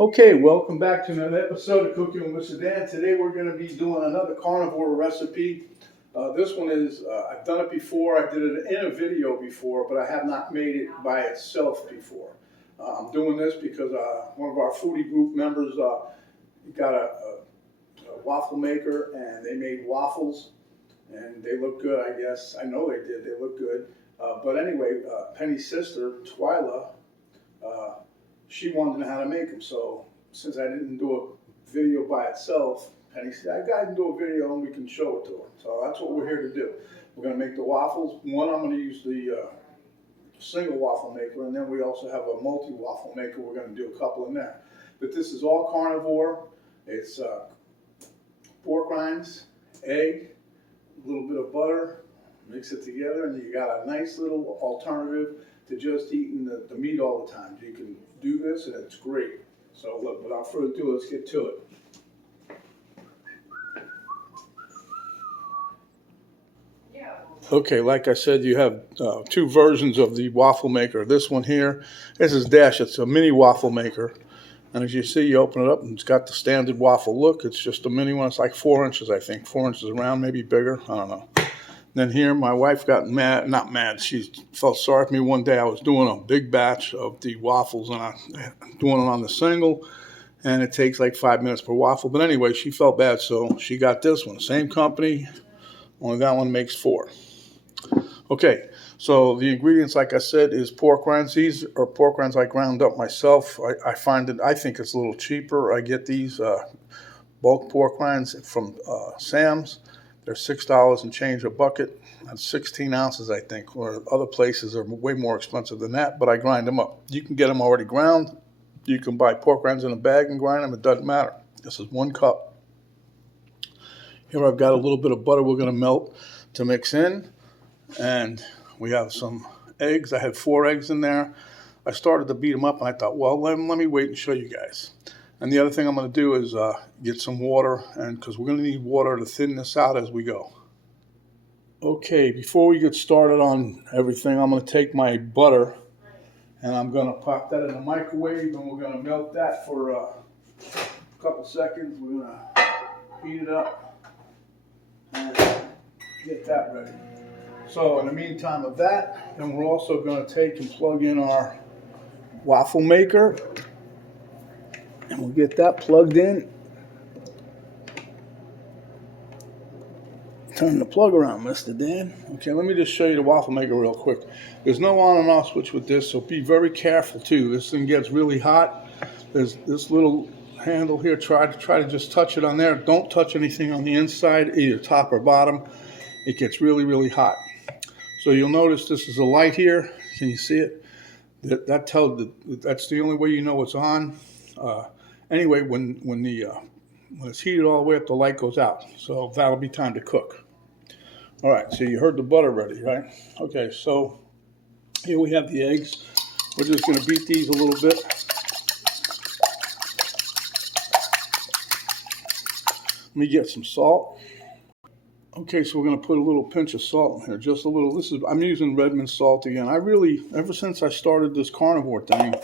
Okay, welcome back to another episode of Cooking with Mr. Dan. Today we're going to be doing another carnivore recipe. This one is, I've done it before, I did it in a video before, but I have not made it by itself before. I'm doing this because one of our foodie group members got a waffle maker and they made waffles and they look good, I guess. I know they did, they look good. But anyway, Penny's sister, Twila, she wanted to know how to make them. So since I didn't do a video by itself, Penny said, I got to do a video and we can show it to her. So that's what we're here to do. We're going to make the waffles. One, I'm going to use the single waffle maker, and then we also have a multi-waffle maker. We're going to do a couple in there. But this is all carnivore. It's pork rinds, egg, a little bit of butter, mix it together, and you got a nice little alternative to just eating the meat all the time. You can do this and it's great. So look, without further ado, let's get to it. Okay, like I said, you have two versions of the waffle maker. This one here, this is Dash. It's a mini waffle maker. And as you see, you open it up and it's got the standard waffle look. It's just a mini one. It's like 4 inches, I think. 4 inches around, maybe bigger. I don't know. Then here, my wife got mad, not mad, she felt sorry for me one day. I was doing a big batch of the waffles and I'm doing it on the single, and it takes like 5 minutes per waffle. But anyway, she felt bad, so she got this one. Same company, only that one makes 4. Okay, so the ingredients, like I said, is pork rinds. These are pork rinds I ground up myself. I think it's a little cheaper. I get these bulk pork rinds from Sam's. They're $6 and change a bucket. That's 16 ounces, I think, where other places are way more expensive than that, but I grind them up. You can get them already ground. You can buy pork rinds in a bag and grind them. It doesn't matter. This is 1 cup. Here I've got a little bit of butter we're going to melt to mix in, and we have some eggs. I had 4 eggs in there. I started to beat them up, and I thought, well, let me wait and show you guys. And the other thing I'm going to do is get some water, and because we're going to need water to thin this out as we go. Okay, before we get started on everything, I'm going to take my butter and I'm going to pop that in the microwave, and we're going to melt that for a couple seconds. We're going to heat it up and get that ready. So in the meantime of that, then we're also going to take and plug in our waffle maker. And we'll get that plugged in. Turn the plug around, Mr. Dan. Okay, let me just show you the waffle maker real quick. There's no on and off switch with this, so be very careful too. This thing gets really hot. There's this little handle here. Try to just touch it on there. Don't touch anything on the inside, either top or bottom. It gets really, really hot. So you'll notice this is a light here. Can you see it? That's the only way you know it's on. Anyway, when it's heated all the way up, the light goes out. So that'll be time to cook. All right, so you heard the butter ready, right? Okay, so here we have the eggs. We're just going to beat these a little bit. Let me get some salt. Okay, so we're going to put a little pinch of salt in here, just a little. I'm using Redmond salt again. Ever since I started this carnivore thing,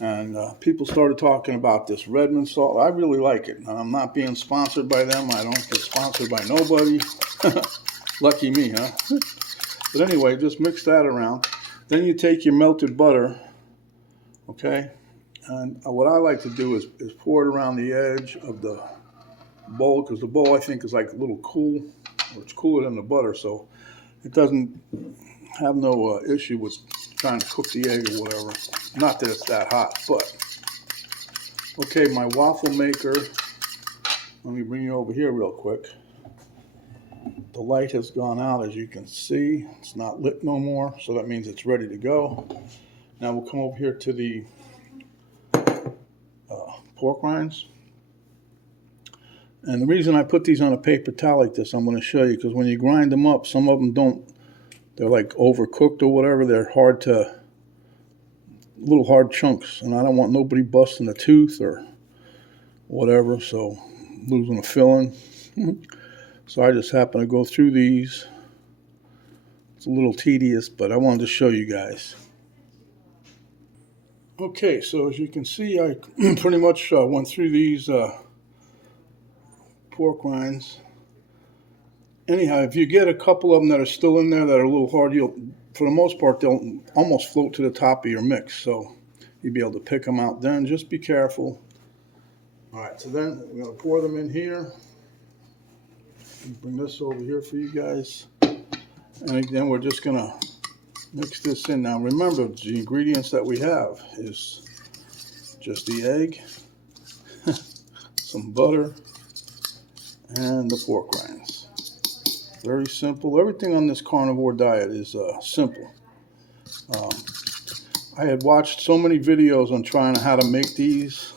and people started talking about this Redmond salt, I really like it. And I'm not being sponsored by them. I don't get sponsored by nobody. Lucky me, huh? But anyway, just mix that around. Then you take your melted butter, okay? And what I like to do is pour it around the edge of the bowl, because the bowl, I think, is like a little cool, or it's cooler than the butter, so it doesn't have no issue with trying to cook the egg or whatever. Not that it's that hot, but okay, my waffle maker, let me bring you over here real quick. The light has gone out, as you can see. It's not lit no more, so that means it's ready to go. Now we'll come over here to the pork rinds. And the reason I put these on a paper towel like this, I'm going to show you, because when you grind them up, some of them they're like overcooked or whatever. They're little hard chunks, and I don't want nobody busting a tooth or whatever, so losing a filling. So I just happen to go through these. It's a little tedious, but I wanted to show you guys. Okay, so as you can see, I pretty much went through these pork rinds. Anyhow, if you get a couple of them that are still in there that are a little hard, for the most part, they'll almost float to the top of your mix. So you'll be able to pick them out then. Just be careful. All right, so then we're going to pour them in here. Bring this over here for you guys. And then we're just going to mix this in. Now remember, the ingredients that we have is just the egg, some butter, and the pork rinds. Very simple. Everything on this carnivore diet is simple. I had watched so many videos on trying how to make these,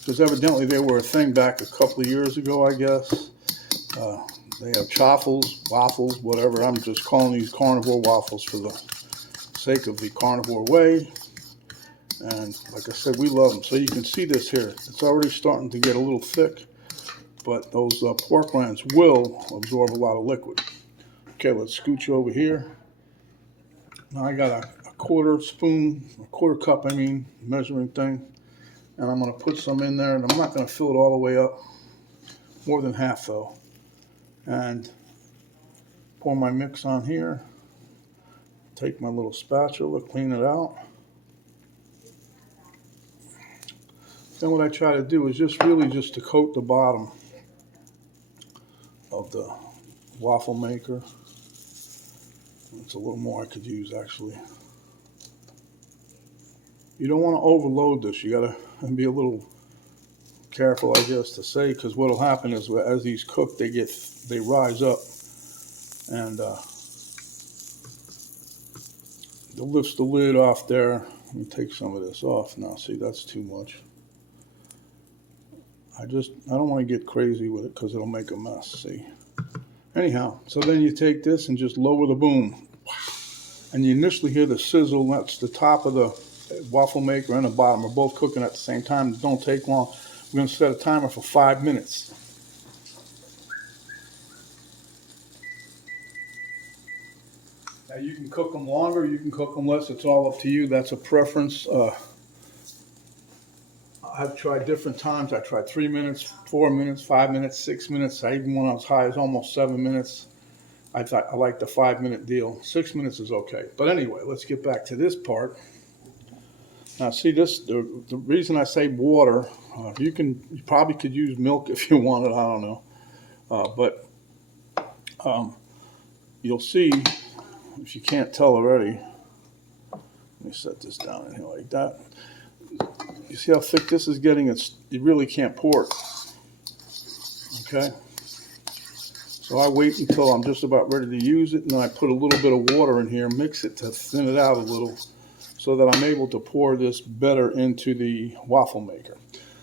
because evidently they were a thing back a couple of years ago, I guess. They have chaffles, waffles, whatever. I'm just calling these carnivore waffles for the sake of the carnivore way. And like I said, we love them. So you can see this here. It's already starting to get a little thick, but those pork rinds will absorb a lot of liquid. Okay, let's scooch over here. Now I got a quarter cup, measuring thing. And I'm going to put some in there, and I'm not going to fill it all the way up. More than half, though. And pour my mix on here. Take my little spatula, clean it out. Then what I try to do is just to coat the bottom of the waffle maker. It's a little more I could use, actually. You don't want to overload this. You got to be a little careful, I guess, to say, because what will happen is as these cook, they rise up, and it lifts the lid off there. Let me take some of this off now. See, that's too much. I don't want to get crazy with it because it'll make a mess. See. Anyhow, so then you take this and just lower the boom, and you initially hear the sizzle. That's the top of the waffle maker and the bottom are both cooking at the same time. Don't take long. We're going to set a timer for 5 minutes. Now you can cook them longer, you can cook them less. It's all up to you. That's a preference. I've tried different times. I tried 3 minutes, 4 minutes, 5 minutes, 6 minutes. I even went as high as almost 7 minutes. I like the 5 minute deal. 6 minutes is okay. But anyway, let's get back to this part. Now see this, the reason I say water, you probably could use milk if you wanted, I don't know. But you'll see, if you can't tell already, let me set this down in here like that. You see how thick this is getting? You really can't pour it. Okay? So I wait until I'm just about ready to use it, and then I put a little bit of water in here, mix it to thin it out a little, so that I'm able to pour this better into the waffle maker.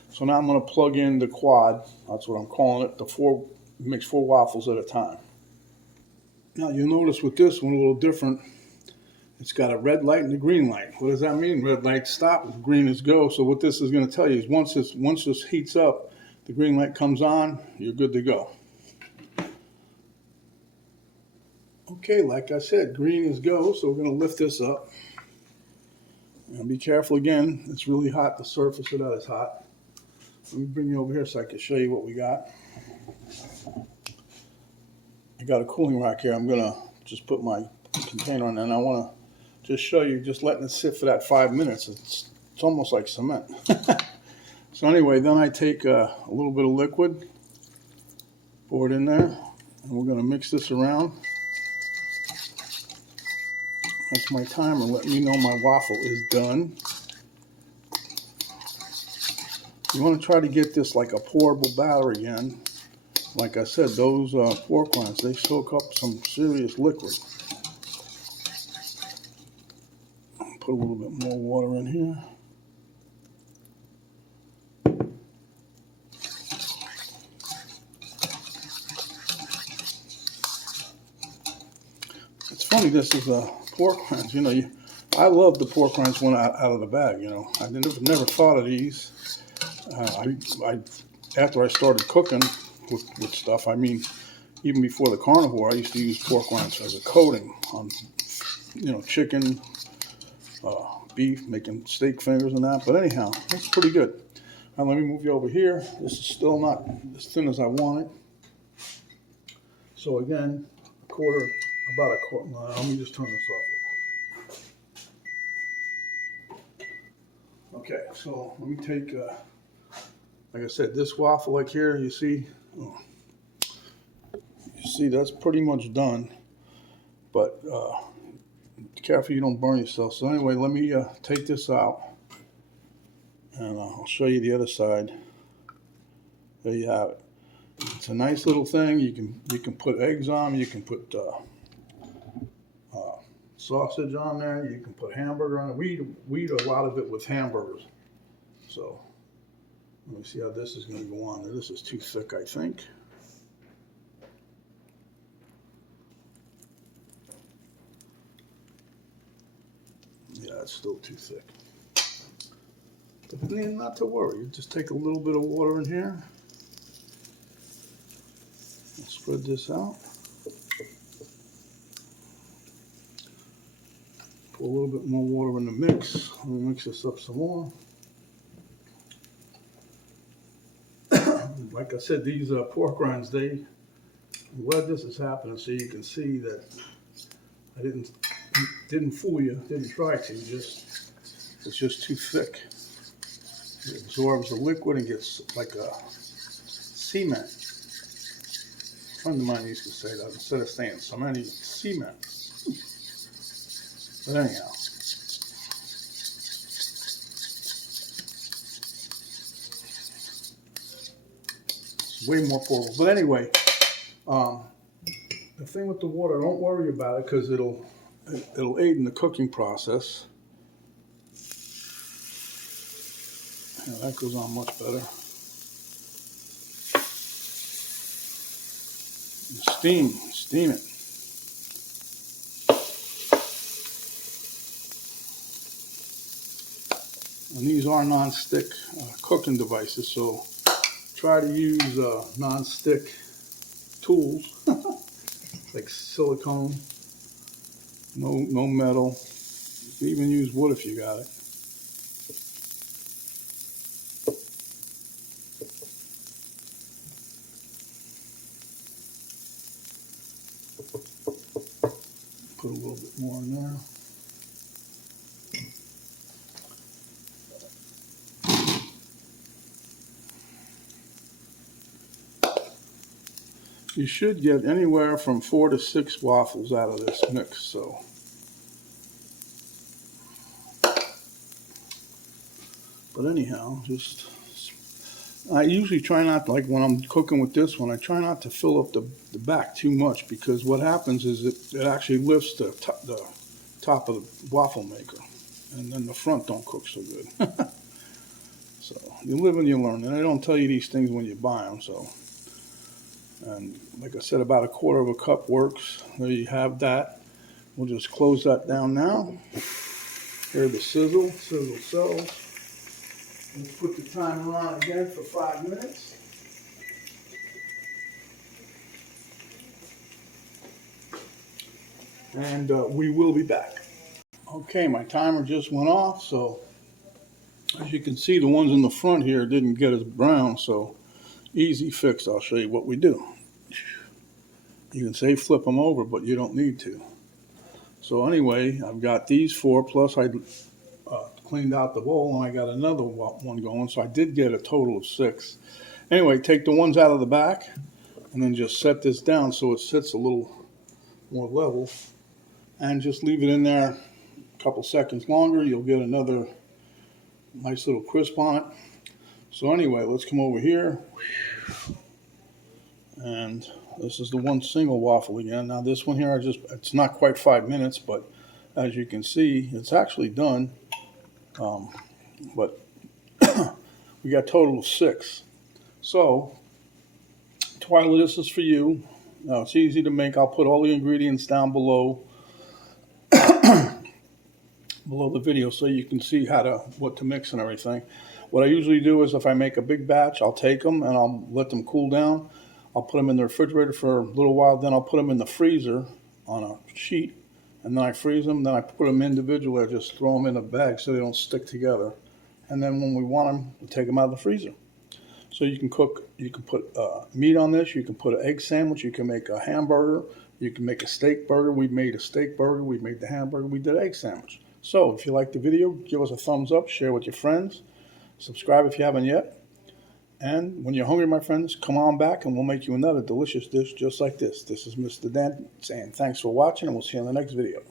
So now I'm going to plug in the quad. That's what I'm calling it. Mix 4 waffles at a time. Now you'll notice with this one a little different. It's got a red light and a green light. What does that mean? Red light stop, green is go. So what this is going to tell you is once this heats up, the green light comes on, you're good to go. Okay, like I said, green is go. So we're going to lift this up. And be careful again, it's really hot. The surface of that is hot. Let me bring you over here so I can show you what we got. I got a cooling rack here. I'm going to just put my container on, and I want to just show you, just letting it sit for that 5 minutes. It's almost like cement. So anyway, then I take a little bit of liquid, pour it in there, and we're going to mix this around. That's my timer. Let me know my waffle is done. You want to try to get this like a pourable batter again. Like I said, those pork rinds, they soak up some serious liquid. Put a little bit more water in here. It's funny, this is pork rinds. You know, I love the pork rinds when out of the bag. You know, I never thought of these. After I started cooking with stuff, I mean, even before the carnivore, I used to use pork rinds as a coating on, you know, chicken, beef, making steak fingers and that. But anyhow, that's pretty good. Now let me move you over here. This is still not as thin as I want it. So again, about a quarter. Let me just turn this off real quick. Okay, so let me take, like I said, this waffle like here, you see, that's pretty much done. But be careful you don't burn yourself. So anyway, let me take this out, and I'll show you the other side. There you have it. It's a nice little thing. You can put eggs on. You can put sausage on there. You can put hamburger on it. We eat a lot of it with hamburgers. So let me see how this is going to go on there. This is too thick, I think. Yeah, it's still too thick. But not to worry. You just take a little bit of water in here. I'll spread this out. Put a little bit more water in the mix. Let me mix this up some more. Like I said, these pork rinds, I'm glad this is happening so you can see that I didn't fool you, didn't try to, it's just too thick. It absorbs the liquid and gets like a cement. A friend of mine used to say that instead of saying cement, he cement. But anyhow. It's way more portable. But anyway, the thing with the water, don't worry about it because it'll aid in the cooking process. Yeah, that goes on much better. Steam it. And these are non-stick cooking devices, so try to use non-stick tools like silicone. No metal. You can even use wood if you got it. Put a little bit more in there. You should get anywhere from 4 to 6 waffles out of this mix, so. But anyhow, I usually try not, like when I'm cooking with this one, I try not to fill up the back too much because what happens is it actually lifts the top of the waffle maker, and then the front don't cook so good. So you live and you learn, and I don't tell you these things when you buy them, so. And like I said, about 1/4 cup works. There you have that. We'll just close that down now. Hear the sizzle sells. Let's put the timer on again for 5 minutes. And we will be back. Okay, my timer just went off, so as you can see, the ones in the front here didn't get as brown, so easy fix. I'll show you what we do. You can say flip them over, but you don't need to. So anyway, I've got these 4, plus I cleaned out the bowl, and I got another one going, so I did get a total of 6. Anyway, take the ones out of the back, and then just set this down so it sits a little more level, and just leave it in there a couple seconds longer. You'll get another nice little crisp on it. So anyway, let's come over here, and this is the one single waffle again. Now this one here, it's not quite 5 minutes, but as you can see, it's actually done. But we got a total of 6. So, Twila, this is for you. It's easy to make. I'll put all the ingredients down below the video so you can see what to mix and everything. What I usually do is if I make a big batch, I'll take them and I'll let them cool down. I'll put them in the refrigerator for a little while, then I'll put them in the freezer on a sheet and then I freeze them. Then I put them individually. I just throw them in a bag so they don't stick together. And then when we want them, we take them out of the freezer. So you can cook, you can put meat on this, you can put an egg sandwich, you can make a hamburger, you can make a steak burger. We made a steak burger, we made the hamburger, we did an egg sandwich. So if you like the video, give us a thumbs up, share with your friends, subscribe if you haven't yet. And when you're hungry, my friends, come on back and we'll make you another delicious dish just like this. This is Mr. Dan saying thanks for watching, and we'll see you in the next video.